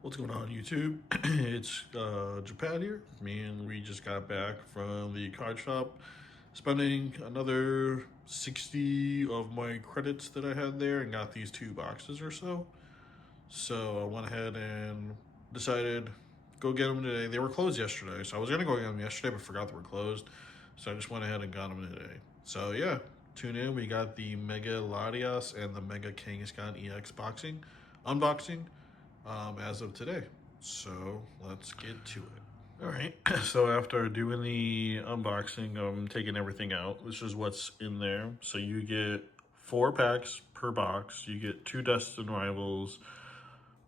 What's going on, YouTube? It's Japan here. Me and we just got back from the card shop, spending another 60 of my credits that I had there and got these two boxes or so. So I went ahead and decided go get them today. They were closed yesterday, so I was gonna go get them yesterday, but forgot they were closed. So I just went ahead and got them today. So yeah, tune in. We got the Mega Latias and the Mega Kangaskhan EX boxing unboxing as of today. So let's get to it. All right. So after doing the unboxing, I'm taking everything out. This is what's in there. So you get 4 packs per box. You get 2 Destined Rivals,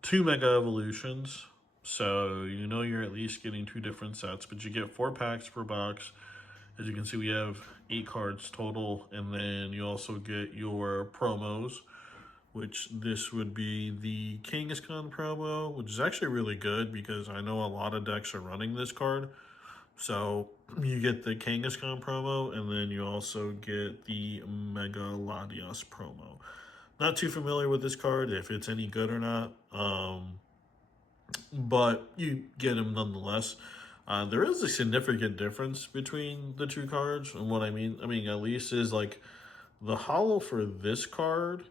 2 Mega Evolutions. So you know you're at least getting 2 different sets, but you get 4 packs per box. As you can see, we have 8 cards total, and then you also get your promos, which this would be the Kangaskhan promo, which is actually really good because I know a lot of decks are running this card. So you get the Kangaskhan promo, and then you also get the Mega Latias promo. Not too familiar with this card, if it's any good or not, but you get him nonetheless. There is a significant difference between the two cards, and what I mean, at least is like the holo for this card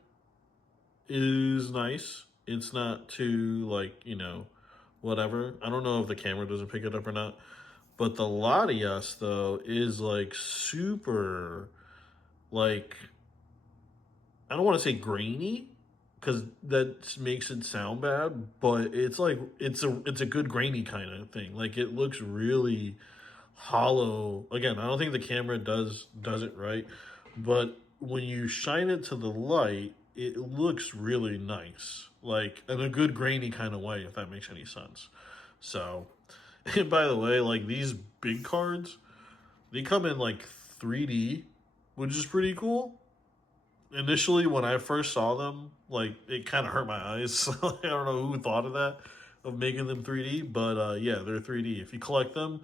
is nice. It's not too like, whatever. I don't know if the camera doesn't pick it up or not. But the Latias though is like super like I don't want to say grainy because that makes it sound bad, but it's like it's a good grainy kind of thing. Like it looks really hollow. Again, I don't think the camera does it right, but when you shine it to the light, it looks really nice, like in a good grainy kind of way, if that makes any sense. So, and by the way, like these big cards, they come in like 3D, which is pretty cool. Initially, when I first saw them, like it kind of hurt my eyes. I don't know who thought of that, of making them 3D, but yeah, they're 3D. If you collect them,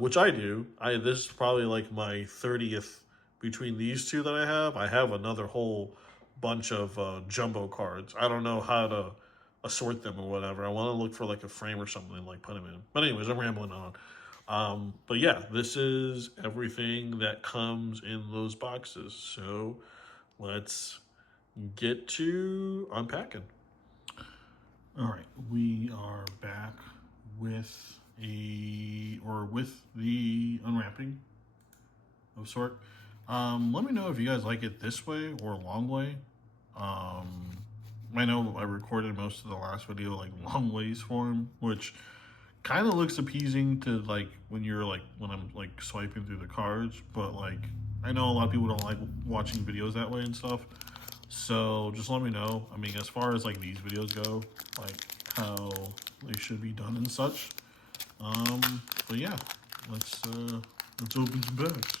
which I do, this is probably like my 30th between these two that I have. I have another whole bunch of jumbo cards. I don't know how to assort them or whatever. I want to look for like a frame or something and like put them in. But anyways, I'm rambling on. But yeah, this is everything that comes in those boxes. So let's get to unpacking. All right, we are back with with the unwrapping of sort. Let me know if you guys like it this way or long way. I know I recorded most of the last video like long ways form, which kind of looks appeasing to like when I'm like swiping through the cards, but like I know a lot of people don't like watching videos that way and stuff. So just let me know. I mean, as far as like these videos go, like how they should be done and such. But yeah, let's open some bags.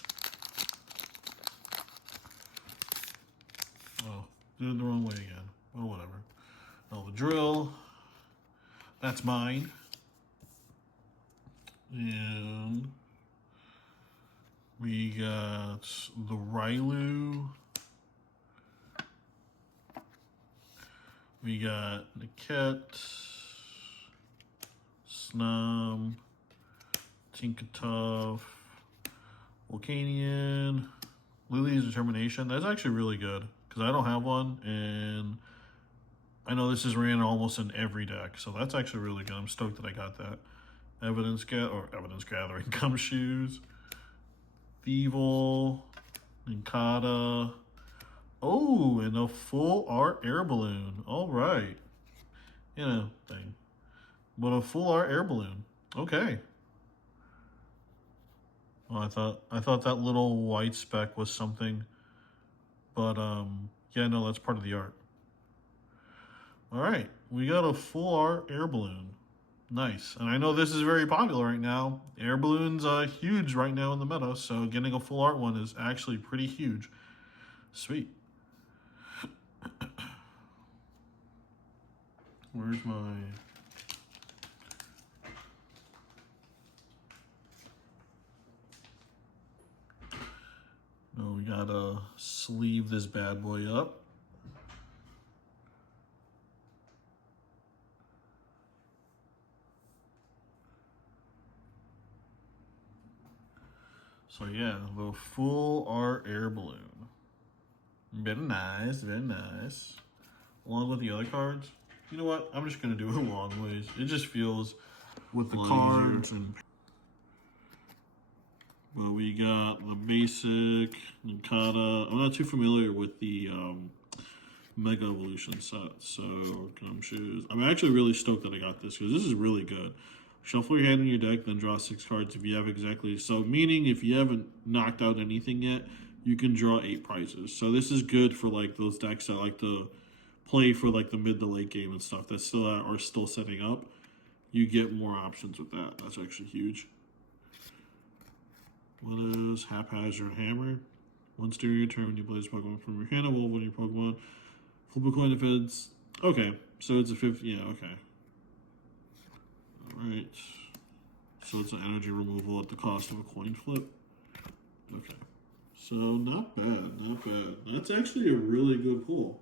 Oh, did it the wrong way again. Well, whatever. Oh, the drill. That's mine. And we got the Railu. We got Niket, Snum, Tinkatuff, Volcanion, Lily's Determination. That's actually really good because I don't have one, and I know this is ran almost in every deck, so that's actually really good. I'm stoked that I got that. Evidence Gathering, Gumshoes, Thievul, Ninkata. Oh, and a full art air balloon. All right. Thing. But a full art air balloon. Okay. Well, I thought that little white speck was something. But yeah, no, that's part of the art. All right. We got a full art air balloon. Nice. And I know this is very popular right now. Air balloons are huge right now in the meta, so getting a full art one is actually pretty huge. Sweet. Where's my... No, we gotta sleeve this bad boy up. So yeah, the full art air balloon. Very nice, very nice. Along with the other cards. You know what? I'm just gonna do it long ways. It just feels with the cards and. But we got the basic Ninkata. I'm not too familiar with the Mega Evolution set, so come shoes. I'm actually really stoked that I got this because this is really good. Shuffle your hand in your deck, then draw 6 cards if you have exactly. So, meaning if you haven't knocked out anything yet, you can draw 8 prizes. So, this is good for like those decks that like to play for like the mid to late game and stuff that still are still setting up. You get more options with that. That's actually huge. What is Haphazard Hammer? Once during your turn, when you play this Pokemon from your hand, evolve one of your Pokemon. Flip a coin if it's. Okay, so it's a 50. Yeah, okay. Alright. So it's an energy removal at the cost of a coin flip. Okay. So not bad, not bad. That's actually a really good pull.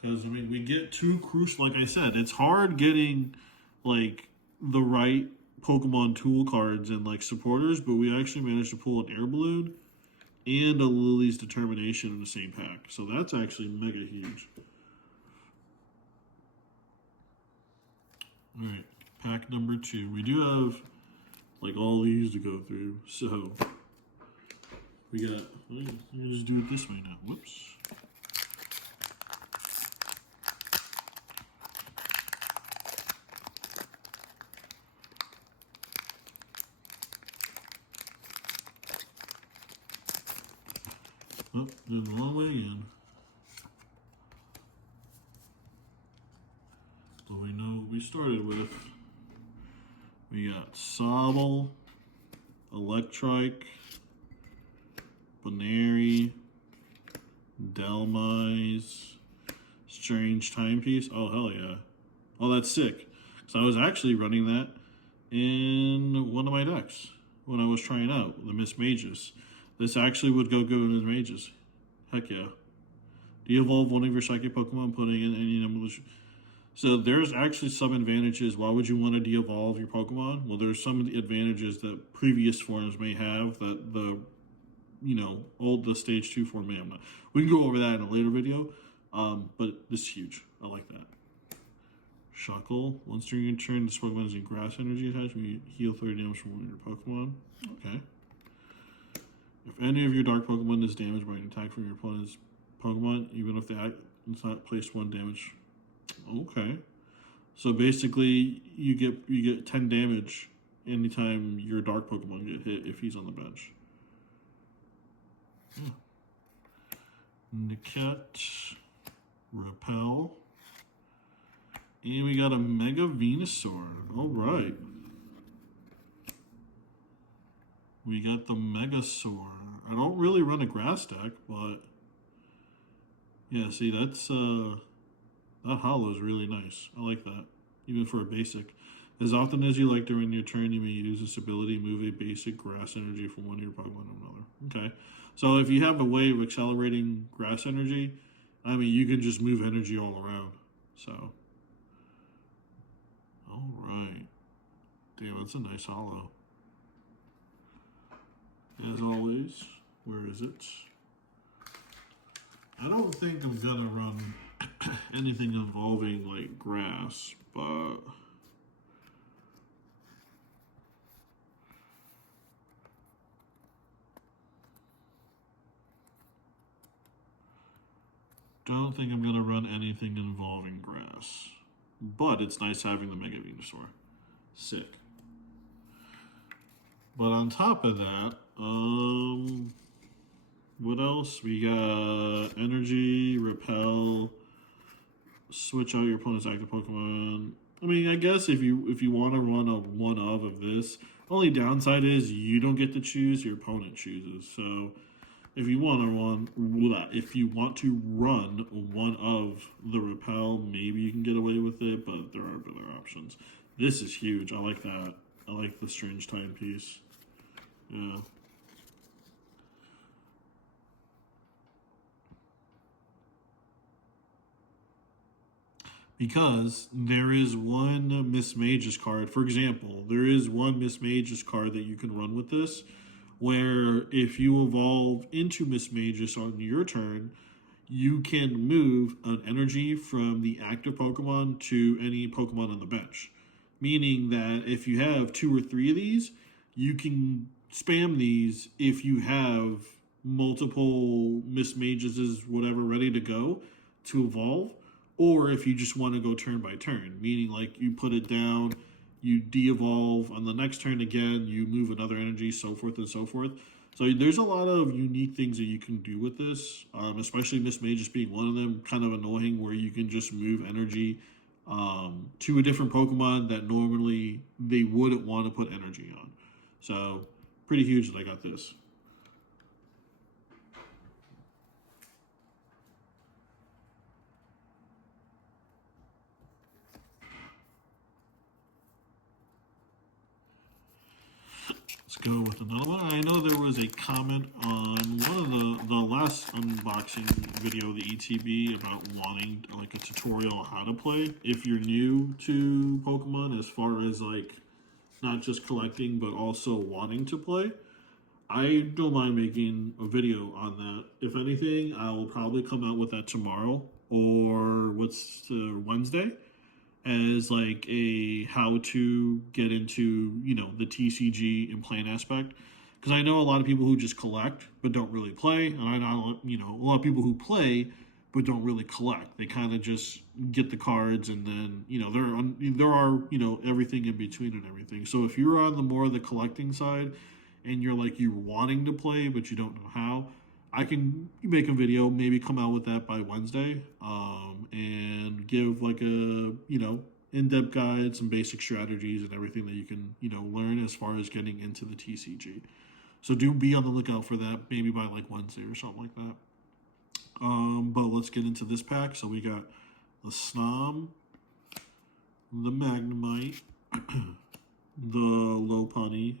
Because, I mean, we get 2 crucial. Like I said, it's hard getting, like, the right Pokemon tool cards and like supporters, but we actually managed to pull an air balloon and a Lily's Determination in the same pack. So that's actually mega huge. Alright, pack number 2. We do have like all these to go through. So we got, I'm gonna just do it this way now. Whoops. Oh, did the wrong way again. So we know what we started with. We got Sobble, Electrike, Baneri, Delmise, Strange Timepiece. Oh, hell yeah. Oh, that's sick. So I was actually running that in one of my decks when I was trying out the Miss Mages. This actually would go good in Miss Mages. Heck yeah. De-evolve one of your psychic Pokemon, putting in any number. So there's actually some advantages. Why would you want to de-evolve your Pokemon? Well, there's some advantages that previous forms may have that the, the stage 2 form may have not. We can go over that in a later video, but this is huge. I like that. Shuckle. Once during your turn, this Pokemon is in grass energy attachment. You heal 30 damage from one of your Pokemon. Okay. If any of your dark Pokemon is damaged by an attack from your opponent's Pokemon, even if it's not placed 1 damage. Okay. So basically you get 10 damage anytime your dark Pokemon get hit if he's on the bench. Nickit, Repel. And we got a Mega Venusaur. Alright. We got the Megasaur. I don't really run a grass deck, but yeah, see that's that hollow is really nice. I like that. Even for a basic. As often as you like during your turn, you may use this ability, move a basic grass energy from one of your Pokemon to another. Okay. So if you have a way of accelerating grass energy, I mean, you can just move energy all around. So. Alright. Damn, that's a nice hollow. As always, where is it? I don't think I'm gonna run anything involving like grass, but don't think I'm gonna run anything involving grass. But it's nice having the Mega Venusaur. Sick. But on top of that, what else? We got Energy, Repel, switch out your opponent's active Pokemon. I mean, I guess if you want to run a one of this, only downside is you don't get to choose, your opponent chooses. So if you want to run one of the Repel, maybe you can get away with it, but there are better options. This is huge. I like that. I like the Strange Timepiece. Yeah. because there is one Miss Mage's card. For example, there is one Miss Mage's card that you can run with this, where if you evolve into Miss Mage's on your turn, you can move an energy from the active Pokemon to any Pokemon on the bench. Meaning that if you have two or three of these, you can spam these if you have multiple Miss Mages, whatever, ready to go to evolve, or if you just want to go turn by turn, meaning like you put it down, you de-evolve on the next turn again, you move another energy, so forth and so forth. So there's a lot of unique things that you can do with this, especially Miss Mages being one of them. Kind of annoying where you can just move energy to a different Pokemon that normally they wouldn't want to put energy on. So pretty huge that I got this. Let's go with another one. I know there was a comment on one of the last unboxing video of the ETB about wanting like a tutorial on how to play if you're new to Pokemon, as far as like not just collecting but also wanting to play. I don't mind making a video on that. If anything, I will probably come out with that tomorrow or Wednesday, as like a how to get into, you know, the TCG and playing aspect. Because I know a lot of people who just collect but don't really play, and I know, you know, a lot of people who play but don't really collect. They kind of just get the cards, and then, you know, there are, you know, everything in between and everything. So if you're on the more of the collecting side and you're wanting to play but you don't know how, I can make a video, maybe come out with that by Wednesday, and give like a, you know, in-depth guide, some basic strategies and everything that you can, you know, learn as far as getting into the TCG. So do be on the lookout for that, maybe by like Wednesday or something like that. But let's get into this pack. So we got the Snom, the Magnemite, the Lopunny,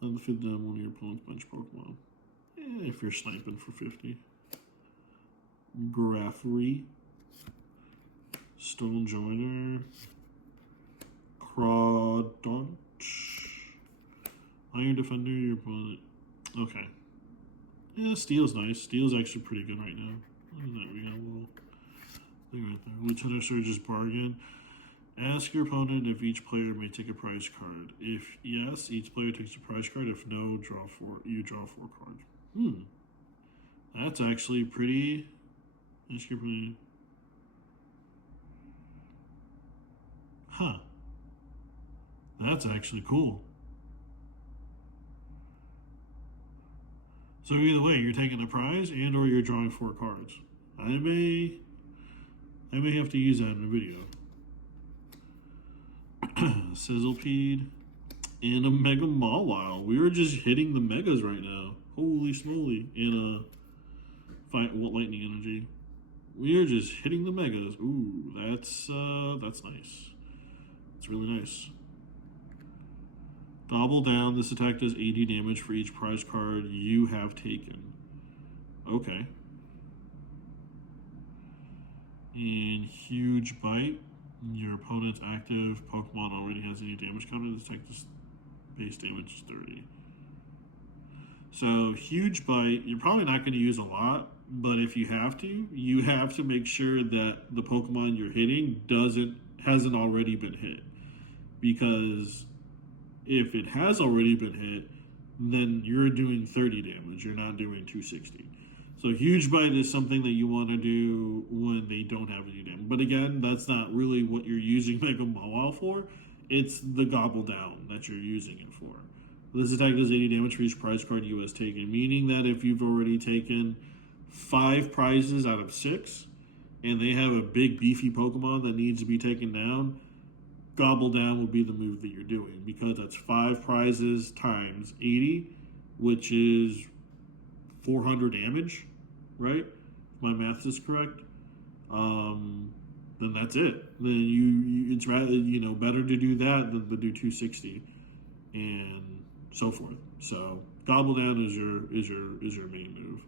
and the fit down one of your opponent's bench Pokemon. If you're sniping for 50. Graffrey, Stone Joiner, Crawdaunt, Iron Defender, your opponent. Okay. Yeah, Steel's nice. Steel's actually pretty good right now. Look at that. We got a little thing right there. Lieutenant Surge's Bargain. Ask your opponent if each player may take a prize card. If yes, each player takes a prize card. If no, you draw 4 cards. That's actually pretty. Huh. That's actually cool. So either way, you're taking a prize and or you're drawing 4 cards. I may have to use that in a video. Sizzlepede and a Mega Mawile. We are just hitting the megas right now. Holy smoly. And a Lightning Energy. We are just hitting the megas. Ooh, that's nice. It's really nice. Gobble Down. This attack does 80 damage for each prize card you have taken. Okay. And Huge Bite. Your opponent's active Pokemon already has any damage counter. This attack does base damage is 30. So Huge Bite, you're probably not going to use a lot, but if you have to make sure that the Pokemon you're hitting hasn't already been hit. Because if it has already been hit, then you're doing 30 damage. You're not doing 260. So Huge Bite is something that you want to do when they don't have any damage. But again, that's not really what you're using Mega Mawile for. It's the Gobble Down that you're using it for. This attack does 80 damage for each prize card you has taken, meaning that if you've already taken 5 prizes out of 6, and they have a big beefy Pokemon that needs to be taken down, Gobble Down would be the move that you're doing, because that's 5 prizes times 80, which is 400 damage, right? If my math is correct. Then that's it. Then it's rather, better to do that than to do 260 and so forth. So Gobble Down is your main move.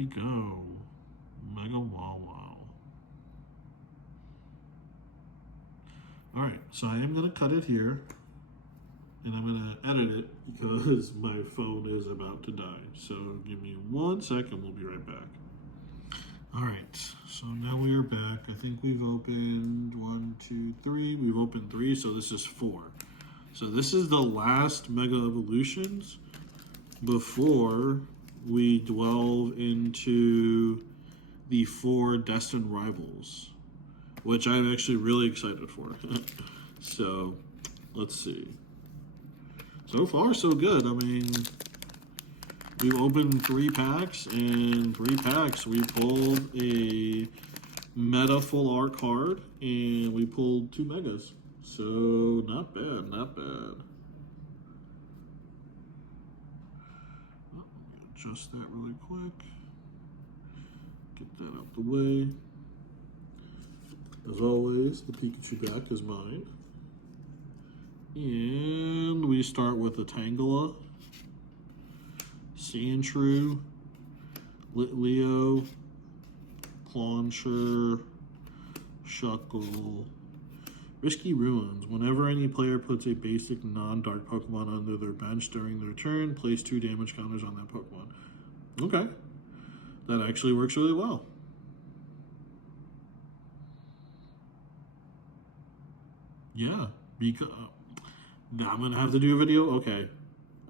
we go. Mega Wow. Alright, so I am going to cut it here. And I'm going to edit it because my phone is about to die. So give me 1 second, we'll be right back. Alright, so now we are back. I think we've opened 1, 2, 3. We've opened 3, so this is 4. So this is the last Mega Evolutions before we delve into the 4 Destined Rivals, which I'm actually really excited for. So, let's see. So far, so good. I mean, we've opened 3 packs, and 3 packs we pulled a Meta Full Art card, and we pulled 2 Megas. So, not bad, not bad. Adjust that really quick. Get that out the way. As always, the Pikachu back is mine. And we start with a Tangela, Sandshrew, Litleo, Clauncher, Shuckle, Risky Ruins. Whenever any player puts a basic non-dark Pokemon under their bench during their turn, place 2 damage counters on that Pokemon. Okay. That actually works really well. Yeah, because I'm going to have to do a video. Okay,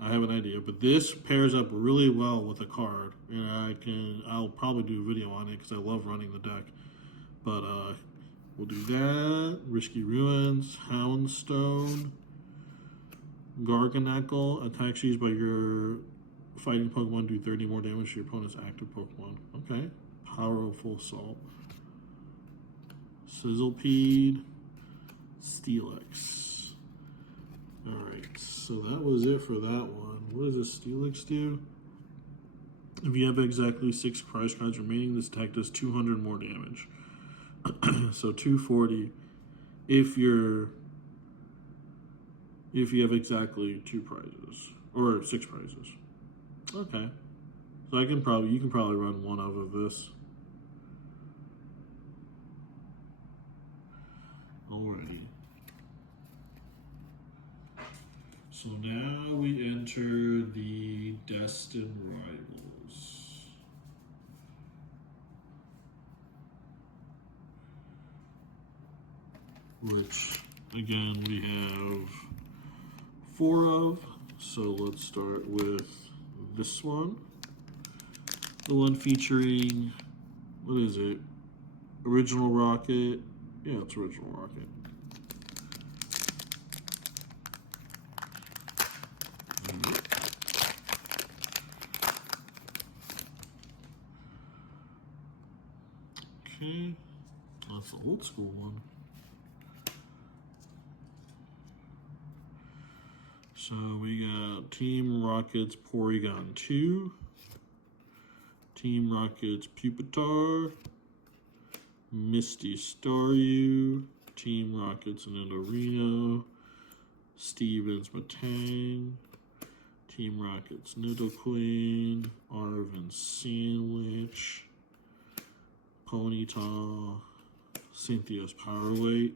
I have an idea, but this pairs up really well with a card, and I'll probably do a video on it because I love running the deck. But we'll do that. Risky Ruins, Houndstone, Garganacl. Attacks used by your fighting Pokemon do 30 more damage to your opponent's active Pokemon. Okay, Powerful Assault. Sizzlipede, Steelix. Alright, so that was it for that one. What does a Steelix do? If you have exactly 6 prize cards remaining, this attack does 200 more damage. So 240 if you have exactly 2 prizes. Or 6 prizes. Okay. So you can probably run one of this. Alrighty. So now we enter the Destined Rivals. Which, again, we have 4 of. So let's start with this one. The one featuring, what is it? Original Rocket. Yeah, it's Original Rocket. Okay, that's the old school one. So we got Team Rocket's Porygon 2, Team Rocket's Pupitar, Misty Staryu, Team Rocket's Nidorino, Steven's Matang, Team Rocket's Nidoqueen, Arven Sandwich, Ponyta, Cynthia's Power Weight,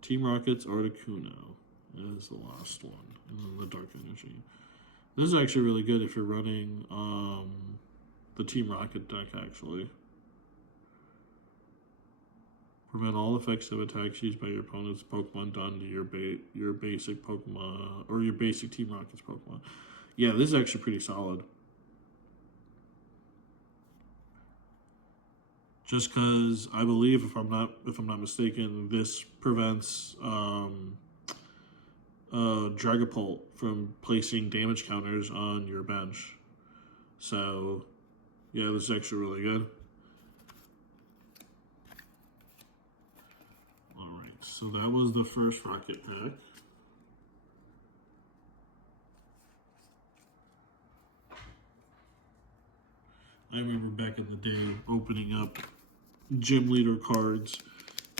Team Rocket's Articuno is the last one, and then the Dark Energy. This is actually really good if you're running the Team Rocket deck, actually. Prevent all effects of attacks used by your opponent's Pokemon done to your basic Pokemon, or your basic Team Rocket's Pokemon. Yeah, this is actually pretty solid. Just because I believe, if I'm not mistaken, this prevents Dragapult from placing damage counters on your bench. So, yeah, this is actually really good. Alright, so that was the first Rocket pack. I remember back in the day opening up gym leader cards.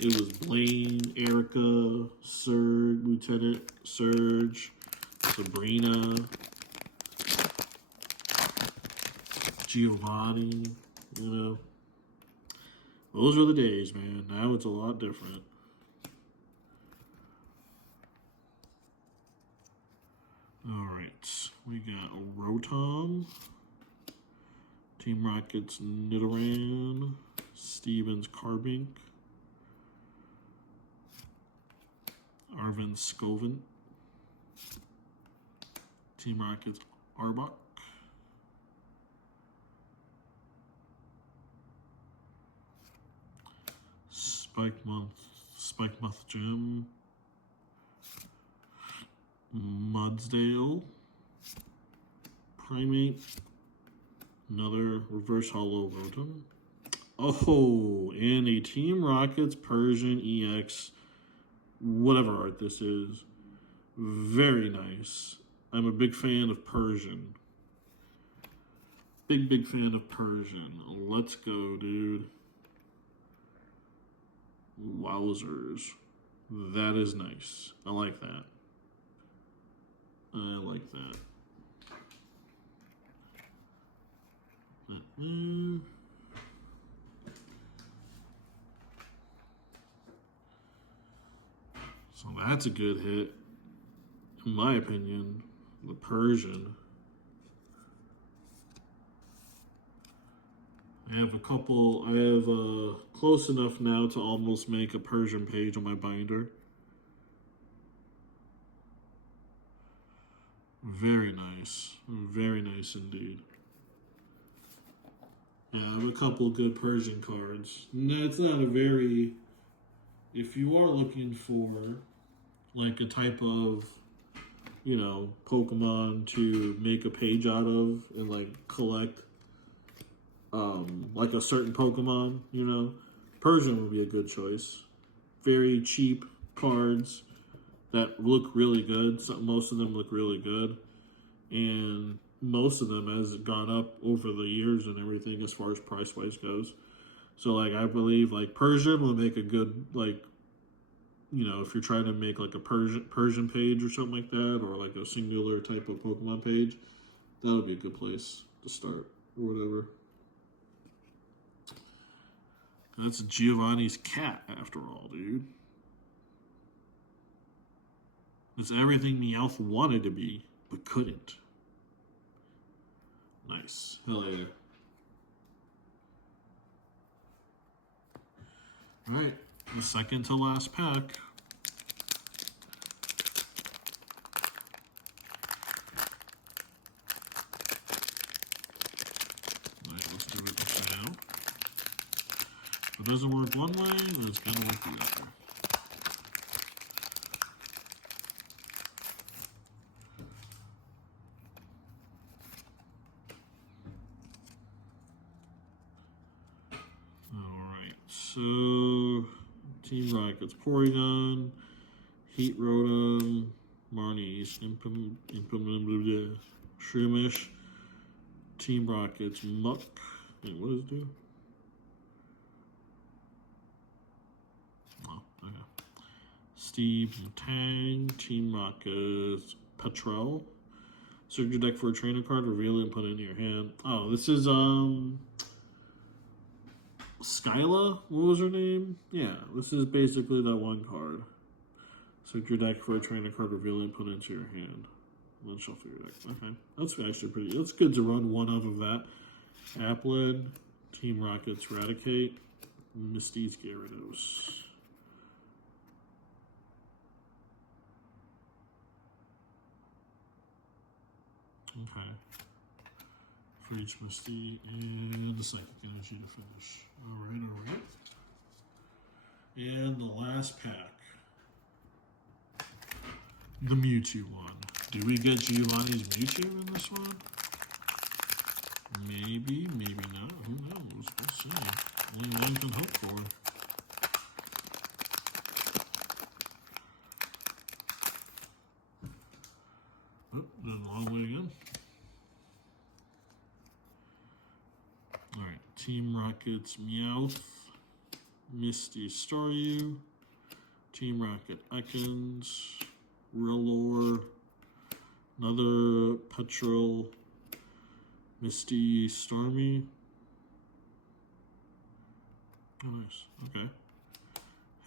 It was Blaine, Erica, Surge, Lieutenant Surge, Sabrina, Giovanni, you know. Those were the days, man. Now it's a lot different. All right, we got Rotom, Team Rockets Nidoran, Stevens Carbink, Arvin Scovin, Team Rockets Arbok, Spikemuth Gym, Mudsdale, Primate, another reverse hollow Rotom. Oh, and a Team Rockets Persian EX, whatever art this is. Very nice. I'm a big fan of Persian. Big fan of Persian. Let's go, dude. Wowzers. That is nice. I like that. I like that. So that's a good hit, in my opinion. The Persian. I have close enough now to almost make a Persian page on my binder. Very nice indeed. Yeah, I have a couple good Persian cards. No, it's not a very, if you are looking for like a type of, you know, Pokemon to make a page out of and like collect like a certain Pokemon, you know, Persian would be a good choice. Very cheap cards that look really good. Most of them look really good. And most of them has gone up over the years and everything as far as price-wise goes. So, like, I believe, like, Persian will make a good, like, you know, if you're trying to make, like, a Persian page or something like that, or, like, a singular type of Pokemon page, that would be a good place to start, or whatever. That's Giovanni's cat, after all, dude. It's everything Meowth wanted to be, but couldn't. Nice. Hell yeah. Alright, the second to last pack. Alright, let's do it now. If it doesn't work one way, then it's gonna work the other. So, Team Rockets, Porygon, Heat Rotom, Marnie's, Shroomish, Team Rockets, Muck. Wait, what does it do? Oh, okay. Steve and Tang, Team Rockets, Petrel. Search your deck for a trainer card, reveal it, and put it in your hand. Oh, this is, Skyla? What was her name? Yeah, this is basically that one card. Search your deck for a trainer card, reveal it, and put it into your hand. And then shuffle your deck. Okay, that's actually pretty. That's good to run one out of that. Applin, Team Rockets, Raticate, Misty's Gyarados. Okay. For each Misty and the Psychic Energy to finish. Alright. And the last pack. The Mewtwo one. Do we get Giovanni's Mewtwo in this one? Maybe, maybe not. Who knows? We'll see. Only one can hope for. Oh, there's a long way again. Alright, Team Rockets Meowth, Misty Staryu, Team Rocket Ekans, Rillor, another Petrel, Misty Stormy. Oh, nice. Okay.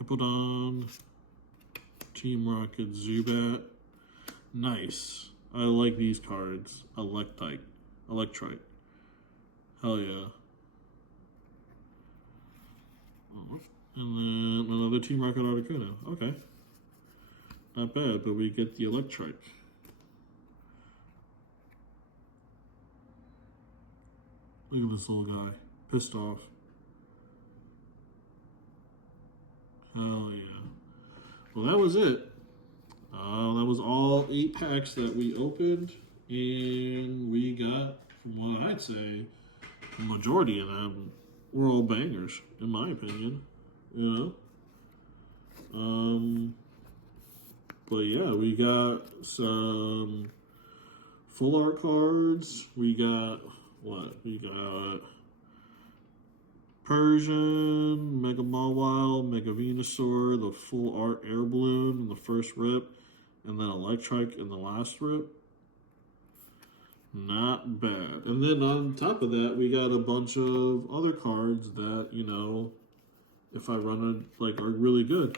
Hippowdon. Team Rocket Zubat. Nice. I like these cards. Electrike. Hell yeah. Oh, and then another Team Rocket Articuno. Okay. Not bad, but we get the Electrike. Look at this little guy. Pissed off. Hell yeah. Well, that was it. That was all 8 packs that we opened. And we got, from what I'd say, the majority of them were all bangers, in my opinion. You know? But yeah, we got some full art cards. We got what? We got Persian, Mega Mawile, Mega Venusaur, the full art air balloon in the first rip, and then Electrike in the last rip. Not bad. And then on top of that, we got a bunch of other cards that, you know, if I run it, like, are really good.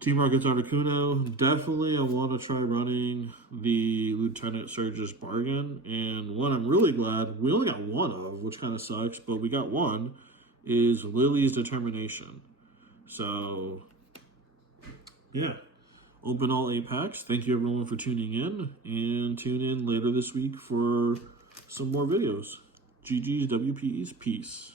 Team Rocket's Articuno, definitely I want to try running the Lieutenant Surge's Bargain. And one I'm really glad, we only got one of, which kind of sucks, but we got one, is Lily's Determination. So, yeah. Open all 8 packs. Thank you everyone for tuning in, and tune in later this week for some more videos. GG's, WP's, peace.